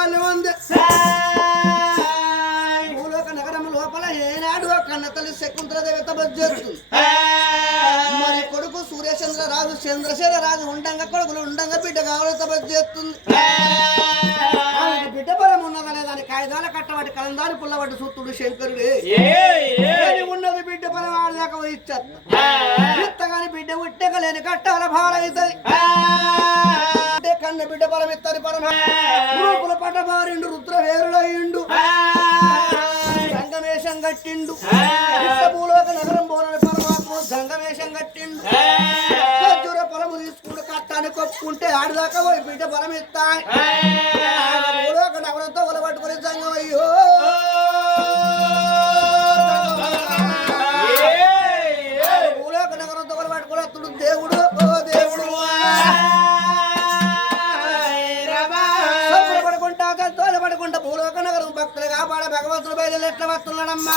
మాల్యం ఉంది భూలోక నగరం లోపల ఏనాడు కన్న తల్లి శకుంతల దేవత బజ్జేస్తుంది మరి కొడుకు సూర్యచంద్ర రాజు చంద్రశేఖర రాజు ఉండంగా కొడుకులు ఉండంగా బిడ్డ కావాలతో బజ్జేస్తుంది బిడ్డ బలం ఉన్నదా లేదని కాగితాల కట్టబడి కలందారి పుల్లబడి సూత్రుడు శంకరుడే ఉన్నది బిడ్డ బలం ఆడదాకా ఇచ్చగాని బిడ్డ ఉట్టక లేని కట్టాల భారవుతుంది కన్న బిడ్డ బలం ఇత్తని పరమాకుల పట బారిండు రుద్ర వేరుడయిండు సంగమేషం కట్టిండు భూలోక నగరం పోనని పరమాత్మ సంగమేషం కట్టిండు ఖర్జూర పొలము తీసుకుంటూ కట్టాన్ని కొట్టుకుంటే ఆడదాకా పోయి బిడ్డ బలం ఇస్తాయి భూలోక నగరంతో ఒలబట్టుకుని సంగం అయ్యో భూలోక నగరంతో ఒలబట్టుకుని అతడు దేవుడు ఓ దేవుడు పడుకుంటా భూలోక నగరం భక్తులు కాపాడ భగవంతుడు బయలు ఎట్లా వస్తున్నాడమ్మా